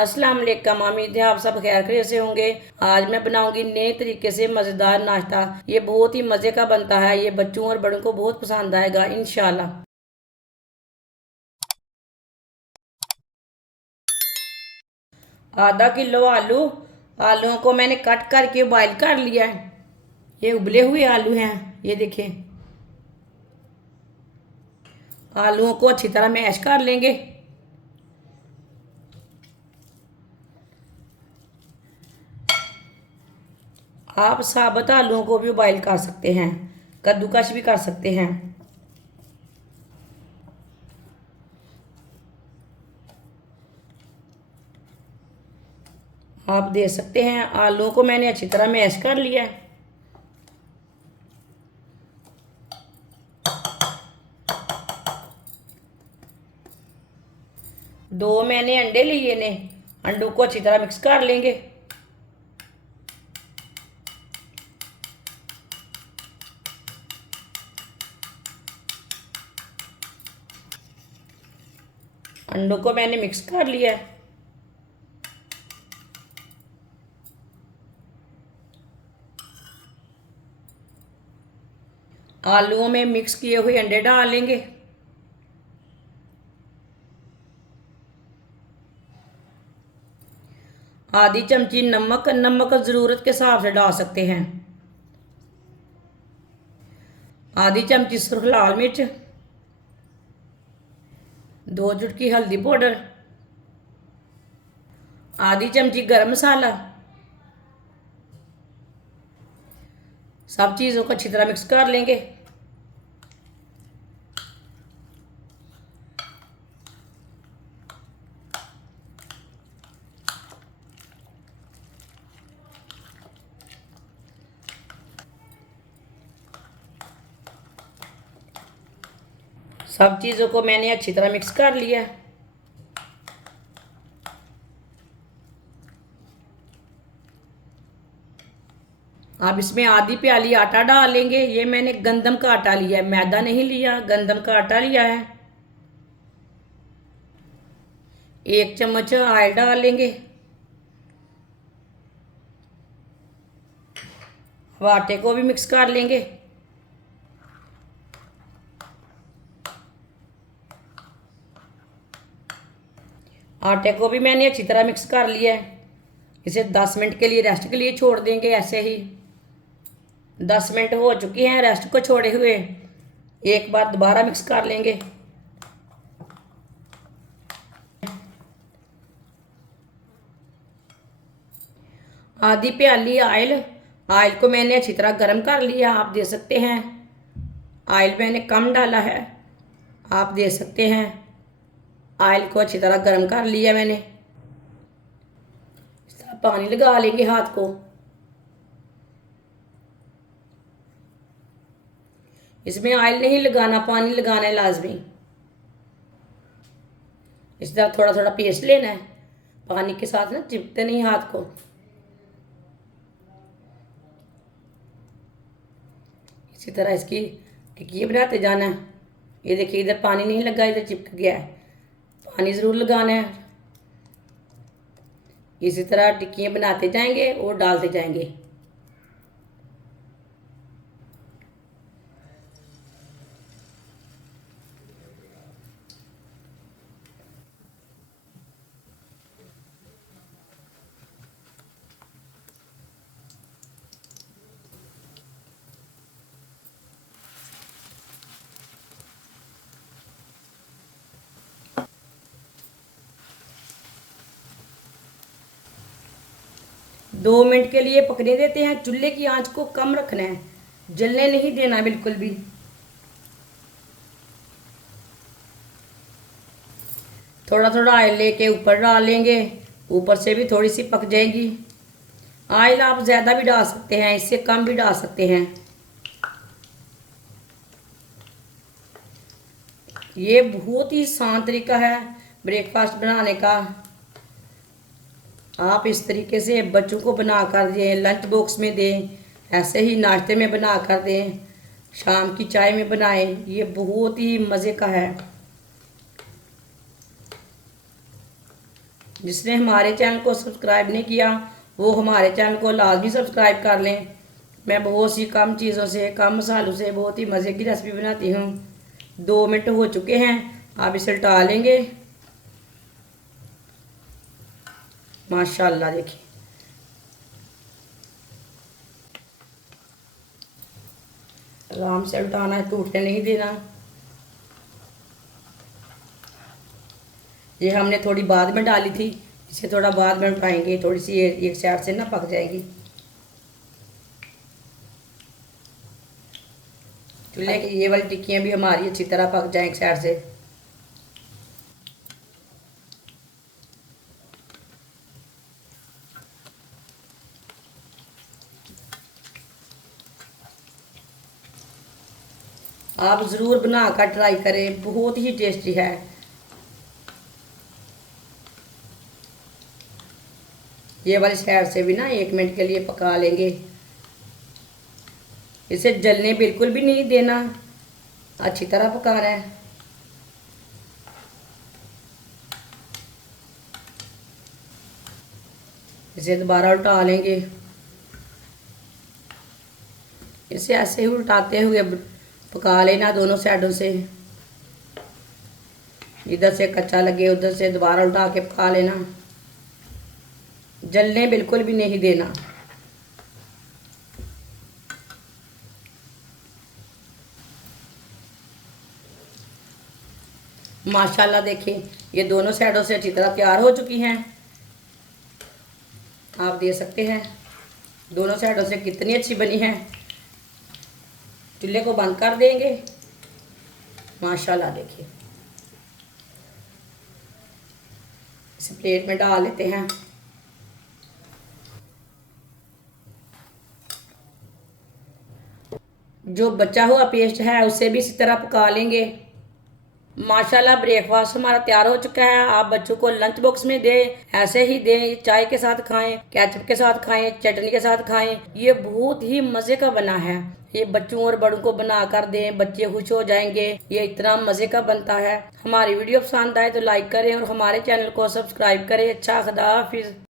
अस्सलाम वालेकुम। उम्मीद है आप सब खैर खैरियत से होंगे। आज मैं बनाऊंगी नए तरीके से मज़ेदार नाश्ता। ये बहुत ही मज़े का बनता है। ये बच्चों और बड़ों को बहुत पसंद आएगा इंशाल्लाह। आधा किलो आलू। आलूओं को मैंने कट करके बॉईल कर लिया है। ये उबले हुए आलू हैं। ये देखें। आलूओं को अच्छी तरह मैश कर लेंगे। आप साबुत आलूओं को भी बॉईल कर सकते हैं, कद्दूकश भी कर सकते हैं। आप दे सकते हैं। आलूओं को मैंने अच्छी तरह मैश कर लिया है। दो मैंने अंडे लिए ने। अंडों को अच्छी तरह मिक्स कर लेंगे। अंडों को मैंने मिक्स कर लिया है। आलूओं में मिक्स किए हुए अंडे डालेंगे। आधी चमची नमक। नमक ज़रूरत के हिसाब से डाल सकते हैं। आधी चमची सुरख लाल मिर्च। 2 चुटकी हल्दी पाउडर। आधी चमची गरम मसाला। सब चीज़ों को अच्छी तरह मिक्स कर लेंगे। सब चीज़ों को मैंने अच्छी तरह मिक्स कर लिया। अब इसमें आधी प्याली आटा डालेंगे। ये मैंने गंदम का आटा लिया है, मैदा नहीं लिया, गंदम का आटा लिया है। 1 चम्मच ऑयल डालेंगे। अब आटे को भी मिक्स कर लेंगे। आटे को भी मैंने अच्छी तरह मिक्स कर लिया है। इसे 10 मिनट के लिए रेस्ट के लिए छोड़ देंगे। ऐसे ही 10 मिनट हो चुके हैं रेस्ट को छोड़े हुए। एक बार दोबारा मिक्स कर लेंगे। आधी प्याली ऑयल। ऑयल को मैंने अच्छी तरह गर्म कर लिया। आप दे सकते हैं। ऑयल मैंने कम डाला है, आप दे सकते हैं। ऑयल को अच्छी तरह गर्म कर लिया मैंने। इस तरह पानी लगा लेंगे हाथ को। इसमें ऑयल नहीं लगाना, पानी लगाना है लाजमी। इस तरह थोड़ा थोड़ा पेस्ट लेना है। पानी के साथ ना चिपकते नहीं हाथ को। इसी तरह इसकी टिक्की बनाते जाना है। ये देखिए, इधर पानी नहीं लगा, इधर चिपक गया है। पानी ज़रूर लगाना है। इसी तरह टिक्कियाँ बनाते जाएंगे और डालते जाएंगे। दो मिनट के लिए पकने देते हैं। चूल्हे की आंच को कम रखना है, जलने नहीं देना बिल्कुल भी। थोड़ा थोड़ा ऑयल लेके ऊपर डालेंगे। ऊपर से भी थोड़ी सी पक जाएगी। ऑयल आप ज़्यादा भी डाल सकते हैं, इससे कम भी डाल सकते हैं। ये बहुत ही आसान तरीका है ब्रेकफास्ट बनाने का। आप इस तरीके से बच्चों को बना कर दें, लंच बॉक्स में दें, ऐसे ही नाश्ते में बना कर दें, शाम की चाय में बनाएं। ये बहुत ही मज़े का है। जिसने हमारे चैनल को सब्सक्राइब नहीं किया वो हमारे चैनल को लाजमी सब्सक्राइब कर लें। मैं बहुत सी कम चीज़ों से, कम मसालों से बहुत ही मज़े की रेसिपी बनाती हूँ। 2 मिनट हो चुके हैं, आप इसे उल्टा लेंगे। माशाल्लाह देखिए, आराम से उल्टाना है, टूटने नहीं देना। ये हमने थोड़ी बाद में डाली थी, इसे थोड़ा बाद में उठाएंगे, थोड़ी सी एक साइड से ना पक जाएगी। चूल्हे की ये वाली टिक्कियाँ भी हमारी अच्छी तरह पक जाएं एक साइड से। आप ज़रूर बना कर ट्राई करें, बहुत ही टेस्टी है। ये वाली साइड से भी ना 1 मिनट के लिए पका लेंगे। इसे जलने बिल्कुल भी नहीं देना, अच्छी तरह पकाना है। इसे दोबारा उल्टा लेंगे। इसे ऐसे ही उल्टाते हुए पका लेना दोनों साइडों से। इधर से कच्चा लगे उधर से दोबारा उल्टा के पका लेना, जलने बिल्कुल भी नहीं देना। माशाल्लाह देखिए, ये दोनों साइडों से अच्छी तरह तैयार हो चुकी हैं। आप देख सकते हैं दोनों साइडों से कितनी अच्छी बनी है। चूल्हे को बंद कर देंगे। माशाल्लाह देखिए, इसे प्लेट में डाल लेते हैं। जो बचा हुआ पेस्ट है उसे भी इसी तरह पका लेंगे। माशाल्लाह ब्रेकफास्ट हमारा तैयार हो चुका है। आप बच्चों को लंच बॉक्स में दें, ऐसे ही दें, चाय के साथ खाएं, केचप के साथ खाएं, चटनी के साथ खाएं। ये बहुत ही मज़े का बना है। ये बच्चों और बड़ों को बना कर दें, बच्चे खुश हो जाएंगे। ये इतना मज़े का बनता है। हमारी वीडियो पसंद आए तो लाइक करें और हमारे चैनल को सब्सक्राइब करें। अच्छा, खुदा हाफिज़।